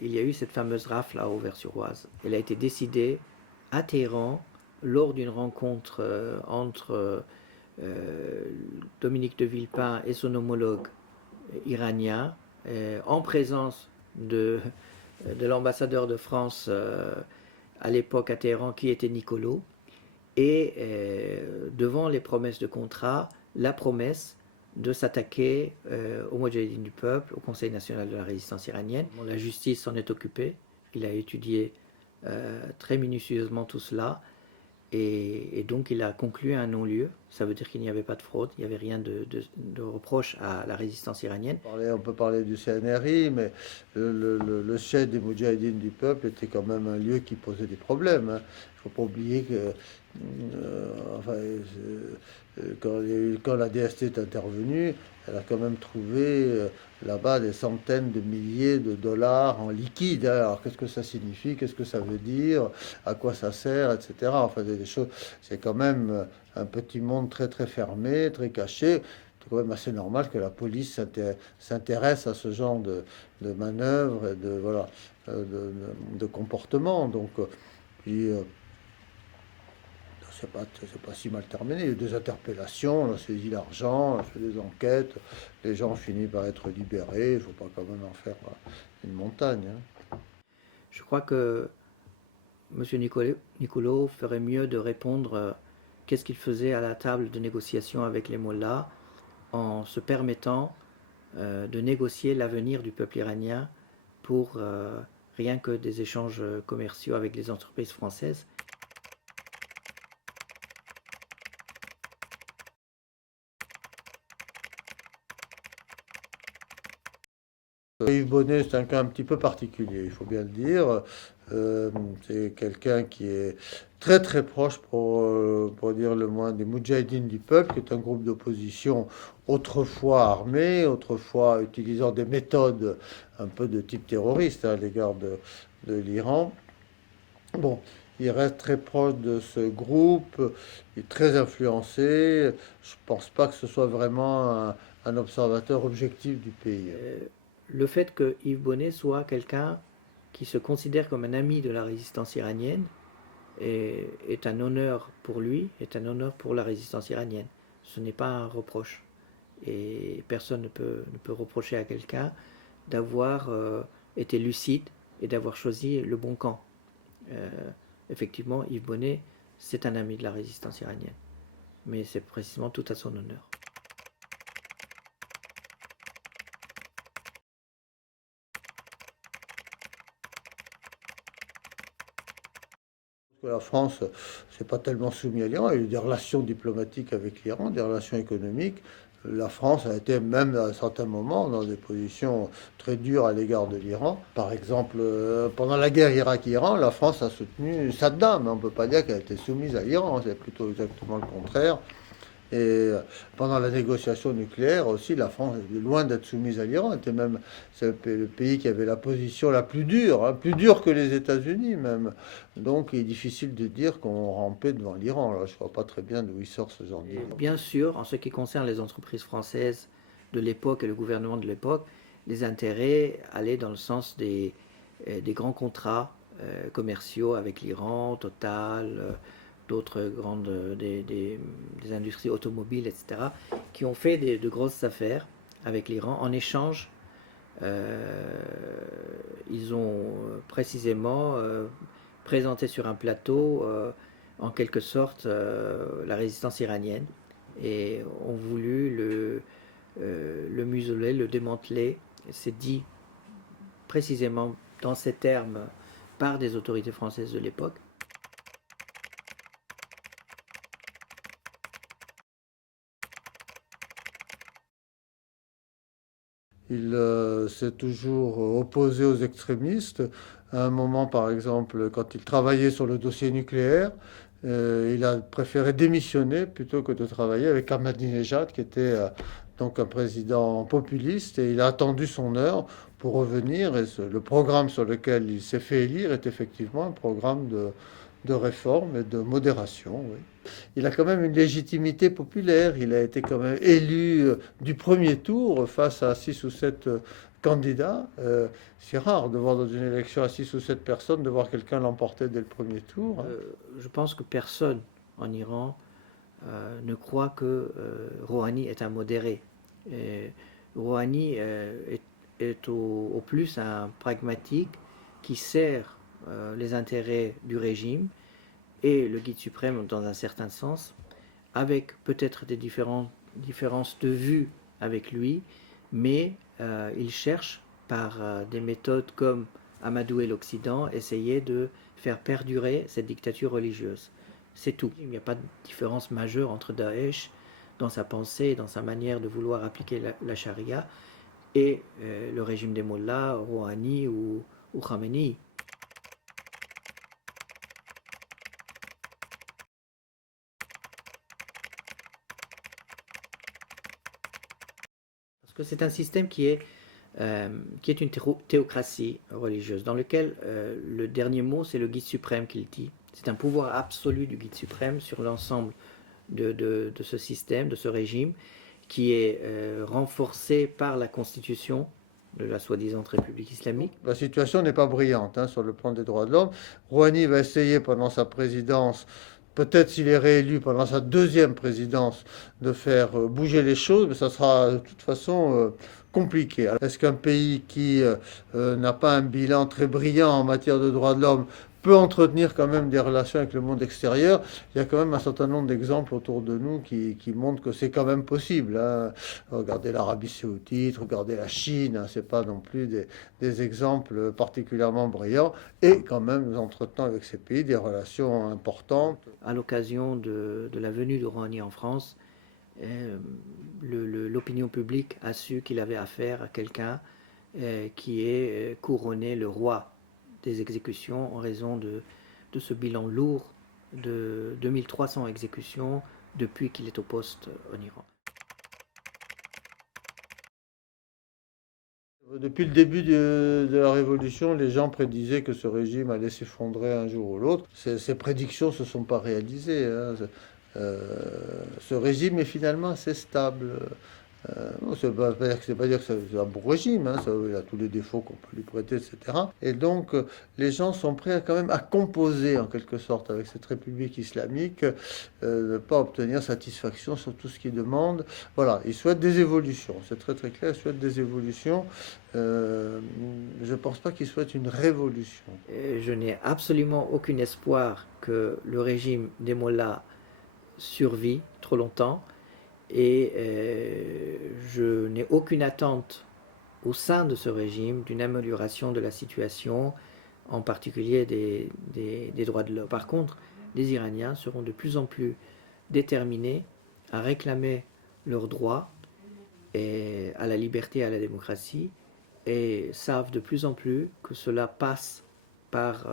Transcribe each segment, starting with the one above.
il y a eu cette fameuse rafle à Auvers-sur-Oise. Elle a été décidée à Téhéran lors d'une rencontre entre Dominique de Villepin et son homologue iranien, en présence de l'ambassadeur de France à l'époque à Téhéran, qui était Nicolo, et devant les promesses de contrat, la promesse de s'attaquer aux Moudjahidines du peuple, au Conseil national de la résistance iranienne. Bon, la justice s'en est occupée, il a étudié très minutieusement tout cela, et donc il a conclu un non-lieu. Ça veut dire qu'il n'y avait pas de fraude, il n'y avait rien de reproche à la résistance iranienne. On peut parler du CNRI, mais le siège des Moudjahidines du peuple était quand même un lieu qui posait des problèmes, hein. Il ne faut pas oublier que enfin, quand la DST est intervenue, elle a quand même trouvé là-bas des centaines de milliers de dollars en liquide, hein. Alors qu'est-ce que ça signifie, qu'est-ce que ça veut dire, à quoi ça sert, etc. Enfin, des choses, c'est quand même un petit monde très très fermé, très caché. C'est quand même assez normal que la police s'intéresse à ce genre de manœuvres et de, voilà, de comportement. Donc, puis, c'est pas si mal terminé. Il y a eu des interpellations, on a saisi l'argent, on a fait des enquêtes, les gens ont fini par être libérés. Il ne faut pas quand même en faire une montagne, hein. Je crois que M. Nicolo ferait mieux de répondre qu'est-ce qu'il faisait à la table de négociation avec les mollahs en se permettant de négocier l'avenir du peuple iranien pour rien que des échanges commerciaux avec les entreprises françaises. Yves Bonnet, c'est un cas un petit peu particulier, il faut bien le dire. C'est quelqu'un qui est très très proche, pour dire le moins, des Moudjahidines du peuple, qui est un groupe d'opposition autrefois armé, autrefois utilisant des méthodes un peu de type terroriste, hein, à l'égard de l'Iran. Bon, il reste très proche de ce groupe, il est très influencé. Je pense pas que ce soit vraiment un observateur objectif du pays. Le fait que Yves Bonnet soit quelqu'un qui se considère comme un ami de la résistance iranienne est un honneur pour lui, est un honneur pour la résistance iranienne. Ce n'est pas un reproche. Et personne ne peut reprocher à quelqu'un d'avoir été lucide et d'avoir choisi le bon camp. Effectivement, Yves Bonnet, c'est un ami de la résistance iranienne. Mais c'est précisément tout à son honneur. La France, c'est pas tellement soumis à l'Iran. Il y a eu des relations diplomatiques avec l'Iran, des relations économiques. La France a été même à un certain moment dans des positions très dures à l'égard de l'Iran. Par exemple, pendant la guerre Irak-Iran, la France a soutenu Saddam. On ne peut pas dire qu'elle a été soumise à l'Iran, c'est plutôt exactement le contraire. Et pendant la négociation nucléaire aussi, la France est loin d'être soumise à l'Iran. Était même c'est le pays qui avait la position la plus dure, hein, plus dure que les États-Unis même. Donc il est difficile de dire qu'on rampait devant l'Iran. Là, je ne vois pas très bien d'où il sort ce genre d'idée. Bien sûr, en ce qui concerne les entreprises françaises de l'époque et le gouvernement de l'époque, les intérêts allaient dans le sens des grands contrats commerciaux avec l'Iran, Total, d'autres grandes des industries automobiles, etc., qui ont fait de grosses affaires avec l'Iran. En échange, ils ont précisément présenté sur un plateau, en quelque sorte, la résistance iranienne et ont voulu le museler, le démanteler. C'est dit précisément dans ces termes par des autorités françaises de l'époque. Il s'est toujours opposé aux extrémistes. À un moment, par exemple, quand il travaillait sur le dossier nucléaire, il a préféré démissionner plutôt que de travailler avec Ahmadinejad, qui était donc un président populiste, et il a attendu son heure pour revenir. Et le programme sur lequel il s'est fait élire est effectivement un programme de réforme et de modération, oui. Il a quand même une légitimité populaire. Il a été quand même élu du premier tour face à 6 ou 7 candidat. C'est rare de voir dans une élection à 6 ou 7 personnes, de voir quelqu'un l'emporter dès le premier tour, hein. Je pense que personne en Iran ne croit que Rouhani est un modéré. Et Rouhani est au plus un pragmatique qui sert les intérêts du régime et le guide suprême dans un certain sens, avec peut-être des différences de vue avec lui, mais il cherche par des méthodes comme amadouer l'Occident, essayer de faire perdurer cette dictature religieuse. C'est tout. Il n'y a pas de différence majeure entre Daesh dans sa pensée et dans sa manière de vouloir appliquer la charia et le régime des mollahs, Rouhani ou Khamenei. Parce que c'est un système qui est une théocratie religieuse, dans lequel le dernier mot, c'est le guide suprême qui le dit. C'est un pouvoir absolu du guide suprême sur l'ensemble de ce système, de ce régime, qui est renforcé par la constitution de la soi-disant République islamique. La situation n'est pas brillante, hein, sur le plan des droits de l'homme. Rouhani va essayer pendant sa présidence, peut-être s'il est réélu pendant sa deuxième présidence, de faire bouger les choses, mais ça sera de toute façon compliqué. Est-ce qu'un pays qui n'a pas un bilan très brillant en matière de droits de l'homme peut entretenir quand même des relations avec le monde extérieur? Il y a quand même un certain nombre d'exemples autour de nous qui montrent que c'est quand même possible, hein. Regardez l'Arabie Saoudite, regardez la Chine, hein, c'est pas non plus des exemples particulièrement brillants. Et quand même, nous entretenons avec ces pays des relations importantes. À l'occasion de la venue de Rouhani en France, l'opinion publique a su qu'il avait affaire à quelqu'un qui est couronné le roi des exécutions en raison de ce bilan lourd de 2300 exécutions depuis qu'il est au poste en Iran. Depuis le début de la Révolution, les gens prédisaient que ce régime allait s'effondrer un jour ou l'autre. Ces prédictions ne se sont pas réalisées, hein. Ce régime est finalement assez stable. Ça ne veut pas dire que c'est un bon régime, hein, il a tous les défauts qu'on peut lui prêter, etc. Et donc, les gens sont prêts quand même à composer en quelque sorte avec cette République islamique, ne pas obtenir satisfaction sur tout ce qu'ils demandent. Voilà, ils souhaitent des évolutions, c'est très très clair, ils souhaitent des évolutions. Je ne pense pas qu'ils souhaitent une révolution. Je n'ai absolument aucun espoir que le régime des mollahs survit trop longtemps. Et je n'ai aucune attente au sein de ce régime d'une amélioration de la situation, en particulier des droits de l'homme. Par contre, les Iraniens seront de plus en plus déterminés à réclamer leurs droits et à la liberté et à la démocratie, et savent de plus en plus que cela passe par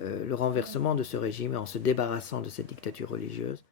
le renversement de ce régime en se débarrassant de cette dictature religieuse.